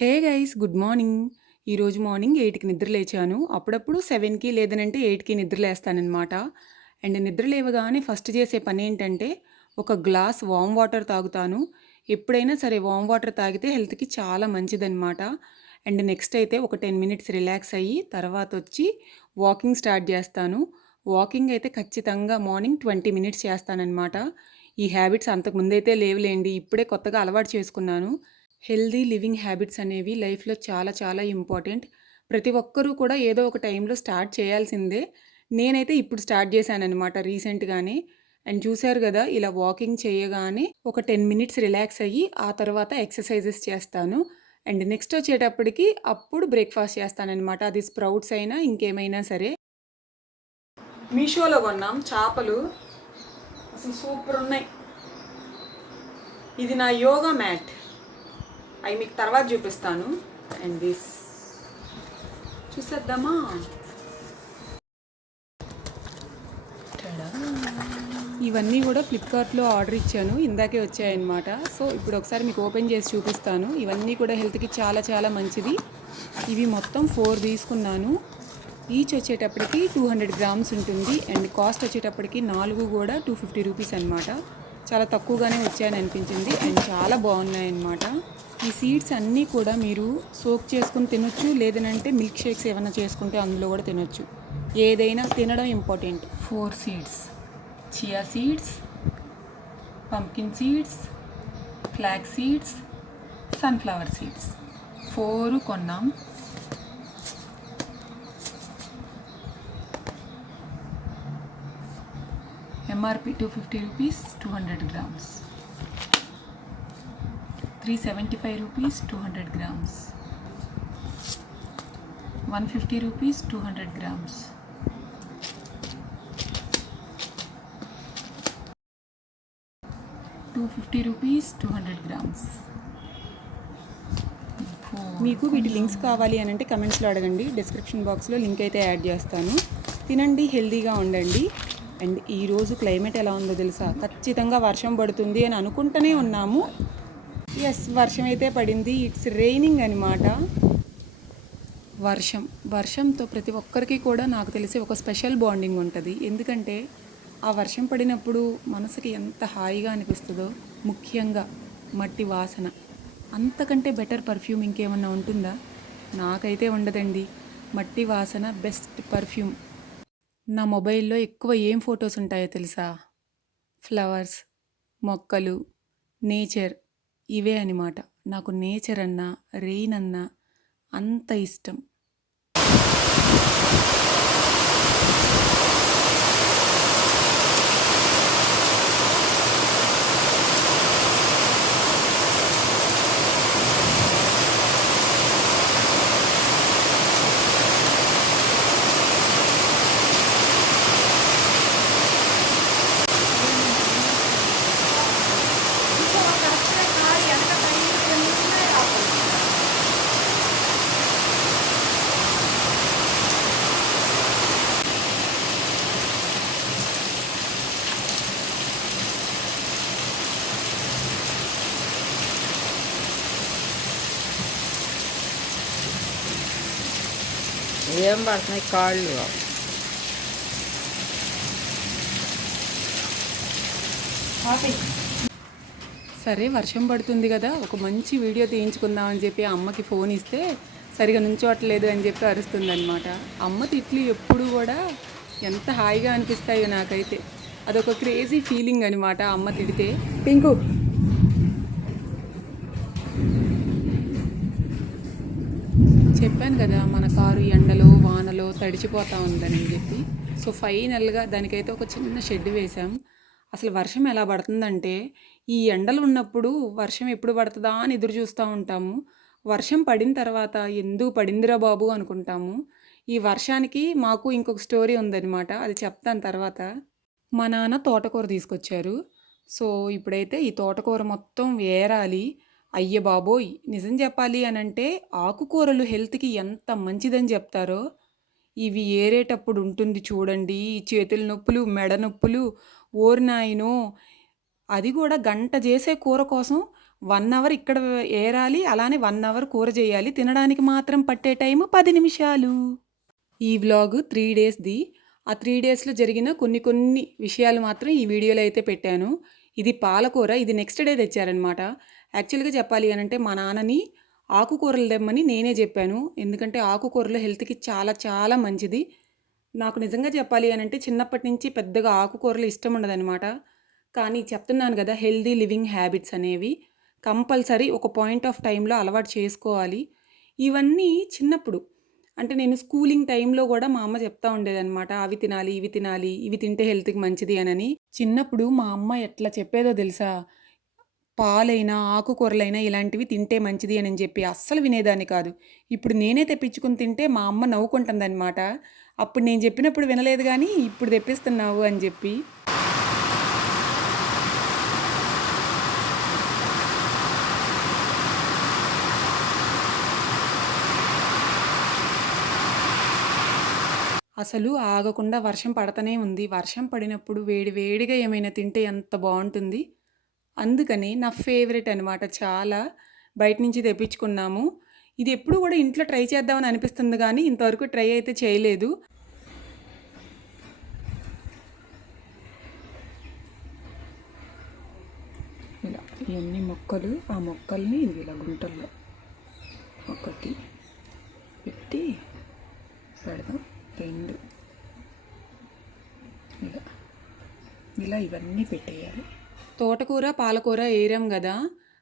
Hey guys good morning. ఈరోజు morning ఎయిట్కి నిద్ర లేచాను. అప్పుడప్పుడు సెవెన్కి లేదనంటే ఎయిట్కి నిద్ర లేస్తానమాట అండ్ నిద్ర లేవగానే ఫస్ట్ చేసే పని ఏంటంటే ఒక గ్లాస్ వామ్ వాటర్ తాగుతాను. ఎప్పుడైనా సరే వామ్ వాటర్ తాగితే హెల్త్కి చాలా మంచిదన్నమాట. అండ్ నెక్స్ట్ అయితే ఒక టెన్ మినిట్స్ రిలాక్స్ అయ్యి తర్వాత వచ్చి వాకింగ్ స్టార్ట్ చేస్తాను. వాకింగ్ అయితే ఖచ్చితంగా మార్నింగ్ ట్వంటీ మినిట్స్ చేస్తానన్నమాట. ఈ హ్యాబిట్స్ అంతకుముందైతే లేవులేండి. ఇప్పుడే కొత్తగా అలవాటు చేసుకున్నాను. హెల్దీ లివింగ్ హ్యాబిట్స్ అనేవి లైఫ్లో చాలా చాలా ఇంపార్టెంట్. ప్రతి ఒక్కరూ కూడా ఏదో ఒక టైంలో స్టార్ట్ చేయాల్సిందే. నేనైతే ఇప్పుడు స్టార్ట్ చేశానన్నమాట రీసెంట్గానే. అండ్ చూశారు కదా ఇలా వాకింగ్ చేయగానే ఒక టెన్ మినిట్స్ రిలాక్స్ అయ్యి ఆ తర్వాత ఎక్సర్సైజెస్ చేస్తాను. అండ్ నెక్స్ట్ వచ్చేటప్పటికి అప్పుడు బ్రేక్ఫాస్ట్ చేస్తానన్నమాట. అది స్ప్రౌట్స్ అయినా ఇంకేమైనా సరే. మీషోలో కొన్నాం చేపలు. అసలు సూపర్ ఉన్నాయి. ఇది నా యోగా మ్యాట్. అవి మీకు తర్వాత చూపిస్తాను. అండ్ దిస్ చూసేద్దామా? ఇవన్నీ కూడా ఫ్లిప్కార్ట్లో ఆర్డర్ ఇచ్చాను. ఇందాకే వచ్చాయన్నమాట. సో ఇప్పుడు ఒకసారి మీకు ఓపెన్ చేసి చూపిస్తాను. ఇవన్నీ కూడా హెల్త్కి చాలా చాలా మంచిది. ఇవి మొత్తం ఫోర్ తీసుకున్నాను. ఈచ్ వచ్చేటప్పటికి టూ హండ్రెడ్ గ్రామ్స్ ఉంటుంది. అండ్ కాస్ట్ వచ్చేటప్పటికి నాలుగు కూడా టూ ఫిఫ్టీ రూపీస్ అనమాట చాలా తక్కువగానే వచ్చాయని అనిపించింది. అండ్ చాలా బాగున్నాయి అన్నమాట ఈ సీడ్స్ అన్నీ కూడా మీరు సోక్ చేసుకుని తినొచ్చు లేదనంటే మిల్క్ షేక్స్ ఏమైనా చేసుకుంటే అందులో కూడా తినొచ్చు. ఏదైనా తినడం important. Four seeds. Chia seeds pumpkin seeds flax seeds sunflower seeds. Four కొన్నాం. MRP two fifty rupees two hundred grams three seventy five rupees two hundred grams one fifty rupees two hundred grams two fifty rupees two hundred grams మీకు వీటి links కావాలి అని అంటే కమెంట్స్లో అడగండి. Description బాక్స్లో link అయితే యాడ్ చేస్తాను. తినండి హెల్దీగా ఉండండి. అండ్ ఈరోజు క్లైమేట్ ఎలా ఉందో తెలుసా? ఖచ్చితంగా వర్షం పడుతుంది అని అనుకుంటూనే ఉన్నాము. ఎస్ వర్షం అయితే పడింది. ఇట్స్ రైనింగ్ అనమాట వర్షం వర్షంతో ప్రతి ఒక్కరికి కూడా నాకు తెలిసి ఒక స్పెషల్ బాండింగ్ ఉంటుంది. ఎందుకంటే ఆ వర్షం పడినప్పుడు మనసుకి ఎంత హాయిగా అనిపిస్తుందో ముఖ్యంగా మట్టి వాసన. అంతకంటే బెటర్ పర్ఫ్యూమ్ ఇంకేమన్నా ఉంటుందా? నాకైతే ఉండదండి. మట్టి వాసన బెస్ట్ పర్ఫ్యూమ్ నా మొబైల్లో ఎక్కువ ఏం ఫొటోస్ ఉంటాయో తెలుసా? ఫ్లవర్స్ మొక్కలు నేచర్ ఇవే అనమాట నాకు నేచర్ అన్నా రెయిన్ అన్నా అంత ఇష్టం. ఏం పడుతున్నాయి కాళ్ళు? సరే వర్షం పడుతుంది కదా ఒక మంచి వీడియో తీయించుకుందామని చెప్పి అమ్మకి ఫోన్ ఇస్తే సరిగా నుంచోట్లేదు అని చెప్పి అరుస్తుంది అనమాట అమ్మ తిట్లు ఎప్పుడు కూడా ఎంత హాయిగా అనిపిస్తాయో నాకైతే. అదొక క్రేజీ ఫీలింగ్ అనమాట అమ్మ తిడితే. పింకు చెప్పాను కదా మన కారు ఎండలో వానలో తడిచిపోతా ఉందని చెప్పి. సో ఫైనల్గా దానికైతే ఒక చిన్న షెడ్ వేసాం అసలు వర్షం ఎలా పడుతుందంటే ఈ ఎండలు ఉన్నప్పుడు వర్షం ఎప్పుడు పడుతుందా అని ఎదురు చూస్తూ ఉంటాము. వర్షం పడిన తర్వాత ఎందుకు పడిందిరా బాబు అనుకుంటాము. ఈ వర్షానికి మాకు ఇంకొక స్టోరీ ఉందన్నమాట. అది చెప్తాను తర్వాత. మా నాన్న తోటకూర తీసుకొచ్చారు. సో ఇప్పుడైతే ఈ తోటకూర మొత్తం వేరాలి అయ్య బాబోయ్ నిజం చెప్పాలి అని అంటే ఆకుకూరలు హెల్త్కి ఎంత మంచిదని చెప్తారో. ఇవి ఏరేటప్పుడు ఉంటుంది చూడండి చేతుల నొప్పులు మెడ నొప్పులు ఓరినాయనో. అది కూడా గంట చేసే కూర కోసం వన్ అవర్ ఇక్కడ ఏరాలి అలానే వన్ అవర్ కూర చేయాలి. తినడానికి మాత్రం పట్టే టైం పది నిమిషాలు. ఈ వ్లాగ్ త్రీ డేస్ది. ఆ త్రీ డేస్లో జరిగిన కొన్ని కొన్ని విషయాలు మాత్రం ఈ వీడియోలో అయితే పెట్టాను. ఇది పాలకూర ఇది నెక్స్ట్ డే తెచ్చారనమాట యాక్చువల్గా చెప్పాలి అని అంటే మా నాన్నని ఆకుకూరలు తెమ్మని నేనే చెప్పాను. ఎందుకంటే ఆకుకూరలు హెల్త్కి చాలా చాలా మంచిది. నాకు నిజంగా చెప్పాలి అని అంటే చిన్నప్పటి నుంచి పెద్దగా ఆకుకూరలు ఇష్టం ఉండదన్నమాట. కానీ చెప్తున్నాను కదా హెల్దీ లివింగ్ హ్యాబిట్స్ అనేవి కంపల్సరీ ఒక పాయింట్ ఆఫ్ టైంలో అలవాటు చేసుకోవాలి. ఇవన్నీ చిన్నప్పుడు అంటే నేను స్కూలింగ్ టైంలో కూడా మా అమ్మ చెప్తా ఉండేదన్నమాట అవి తినాలి ఇవి తినాలి ఇవి తింటే హెల్త్కి మంచిది అనని. చిన్నప్పుడు మా అమ్మ ఎట్లా చెప్పేదో తెలుసా? పాలైనా ఆకుకూరలైనా ఇలాంటివి తింటే మంచిది అని చెప్పి అస్సలు వినేదాన్ని కాదు. ఇప్పుడు నేనే తెప్పించుకుని తింటే మా అమ్మ నవ్వుకుంటుందన్నమాట. అప్పుడు నేను చెప్పినప్పుడు వినలేదు కానీ ఇప్పుడు తెప్పిస్తున్నావు అని చెప్పి. అసలు ఆగకుండా వర్షం పడతనే ఉంది. వర్షం పడినప్పుడు వేడి వేడిగా ఏమైనా తింటే ఎంత బాగుంటుంది? అందుకని నా ఫేవరెట్ అనమాట చాలా. బయట నుంచి తెప్పించుకున్నాము. ఇది ఎప్పుడు కూడా ఇంట్లో ట్రై చేద్దామని అనిపిస్తుంది కానీ ఇంతవరకు ట్రై అయితే చేయలేదు. ఇలా ఇవన్నీ మొక్కలు ఆ మొక్కల్ని ఇది ఇలా గుంటల్లో ఒకటి పెట్టి పెడదాం. రెండు. ఇలా. ఇలా ఇవన్నీ పెట్టేయాలి. తోటకూర పాలకూర ఏరాం కదా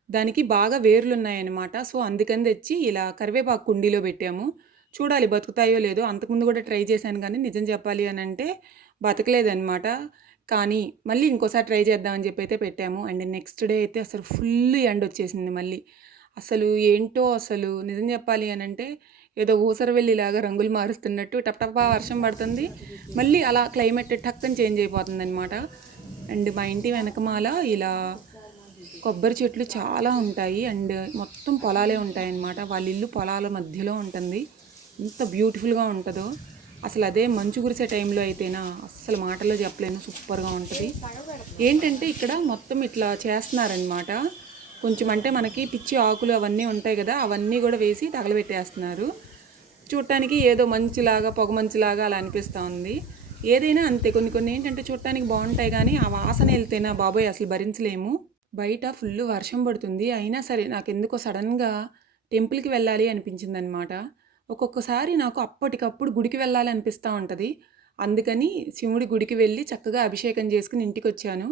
దానికి బాగా వేర్లు ఉన్నాయన్నమాట సో అందుకని తెచ్చి ఇలా కరివేపాకు కుండీలో పెట్టాము. చూడాలి బతుకుతాయో లేదో. అంతకుముందు కూడా ట్రై చేశాను కానీ నిజం చెప్పాలి అని అంటే బతకలేదన్నమాట. కానీ మళ్ళీ ఇంకోసారి ట్రై చేద్దామని చెప్పి అయితే పెట్టాము. అండ్ నెక్స్ట్ డే అయితే అసలు ఫుల్ ఎండ్ వచ్చేసింది మళ్ళీ. అసలు ఏంటో అసలు నిజం చెప్పాలి అని అంటే ఏదో ఊసరవెల్లిలాగా రంగులు మారుస్తున్నట్టు టప్ టపా వర్షం పడుతుంది. మళ్ళీ అలా క్లైమేట్ టక్కని చేంజ్ అయిపోతుంది అనమాట అండ్ మా ఇంటి వెనకమాల ఇలా కొబ్బరి చెట్లు చాలా ఉంటాయి. అండ్ మొత్తం పొలాలే ఉంటాయి అన్నమాట వాళ్ళ ఇల్లు పొలాల మధ్యలో ఉంటుంది. ఎంత బ్యూటిఫుల్గా ఉంటుందో. అసలు అదే మంచు కురిసే టైంలో అయితేనా అస్సలు మాటలో చెప్పలేను. సూపర్గా ఉంటుంది. ఏంటంటే ఇక్కడ మొత్తం ఇట్లా చేస్తున్నారనమాట కొంచెం అంటే మనకి పిచ్చి ఆకులు అవన్నీ ఉంటాయి కదా అవన్నీ కూడా వేసి తగలబెట్టేస్తున్నారు. చూడటానికి ఏదో మంచులాగా పొగ మంచులాగా అలా అనిపిస్తూ ఉంది. ఏదైనా అంతే కొన్ని కొన్ని ఏంటంటే చూడటానికి బాగుంటాయి కానీ ఆ వాసన వెళ్తేనా బాబోయ్ అసలు భరించలేము. బయట ఫుల్ వర్షం పడుతుంది. అయినా సరే నాకు ఎందుకో సడన్గా టెంపుల్కి వెళ్ళాలి అనిపించింది అనమాట ఒక్కొక్కసారి నాకు అప్పటికప్పుడు గుడికి వెళ్ళాలి అనిపిస్తూ ఉంటుంది. అందుకని శివుడి గుడికి వెళ్ళి చక్కగా అభిషేకం చేసుకుని ఇంటికి వచ్చాను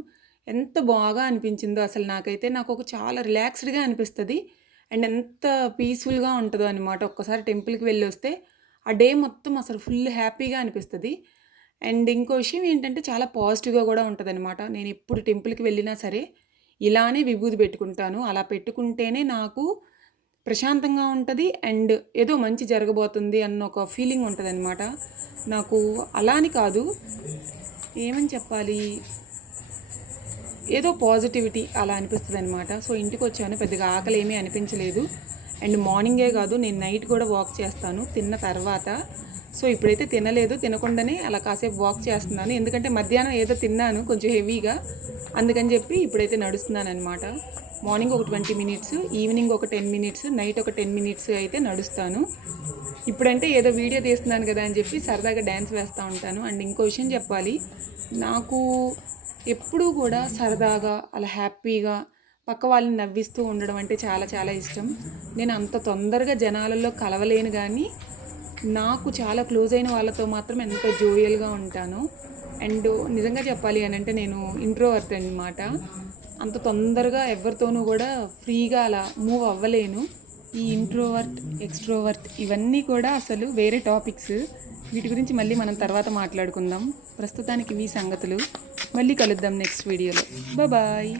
ఎంత బాగా అనిపించిందో అసలు నాకైతే నాకు ఒక చాలా రిలాక్స్డ్గా అనిపిస్తుంది. అండ్ ఎంత పీస్ఫుల్గా ఉంటుందో అనమాట ఒక్కసారి టెంపుల్కి వెళ్ళి వస్తే ఆ డే మొత్తం అసలు ఫుల్ హ్యాపీగా అనిపిస్తుంది. అండ్ ఇంకో విషయం ఏంటంటే చాలా పాజిటివ్గా కూడా ఉంటుందన్నమాట. నేను ఎప్పుడు టెంపుల్కి వెళ్ళినా సరే ఇలానే విభూది పెట్టుకుంటాను. అలా పెట్టుకుంటేనే నాకు ప్రశాంతంగా ఉంటుంది అండ్ ఏదో మంచి జరగబోతుంది అన్న ఒక ఫీలింగ్ ఉంటుందన్నమాట. నాకు అలా అని కాదు. ఏమని చెప్పాలి? ఏదో పాజిటివిటీ అలా అనిపిస్తుంది అనమాట సో ఇంటికి వచ్చాను పెద్దగా ఆకలి ఏమీ అనిపించలేదు. అండ్ మార్నింగే కాదు నేను నైట్ కూడా వాక్ చేస్తాను. తిన్న తర్వాత సో ఇప్పుడైతే తినలేదు తినకుండానే అలా కాసేపు వాక్ చేస్తున్నాను. ఎందుకంటే మధ్యాహ్నం ఏదో తిన్నాను కొంచెం హెవీగా అందుకని చెప్పి ఇప్పుడైతే నడుస్తున్నాను అనమాట మార్నింగ్ ఒక ట్వంటీ మినిట్స్ ఈవినింగ్ ఒక టెన్ మినిట్స్ నైట్ ఒక టెన్ మినిట్స్ అయితే నడుస్తాను. ఇప్పుడంటే ఏదో వీడియో తీస్తున్నాను కదా అని చెప్పి సరదాగా డ్యాన్స్ వేస్తూ ఉంటాను. అండ్ ఇంకో విషయం చెప్పాలి. నాకు ఎప్పుడూ కూడా సరదాగా అలా హ్యాపీగా పక్క వాళ్ళని నవ్విస్తూ ఉండడం అంటే చాలా చాలా ఇష్టం. నేను అంత తొందరగా జనాలలో కలవలేను కానీ నాకు చాలా క్లోజ్ అయిన వాళ్ళతో మాత్రం ఎంతో జోయల్గా ఉంటాను అండ్ నిజంగా చెప్పాలి అని అంటే నేను ఇంట్రోవర్ట్ అనమాట అంత తొందరగా ఎవరితోనూ కూడా ఫ్రీగా అలా మూవ్ అవ్వలేను. ఈ ఇంట్రోవర్ట్ ఎక్స్ట్రోవర్ట్ ఇవన్నీ కూడా అసలు వేరే టాపిక్స్ వీటి గురించి మళ్ళీ మనం తర్వాత మాట్లాడుకుందాం. ప్రస్తుతానికి ఇవి సంగతులు. మళ్ళీ కలుద్దాం నెక్స్ట్ వీడియోలో బాయ్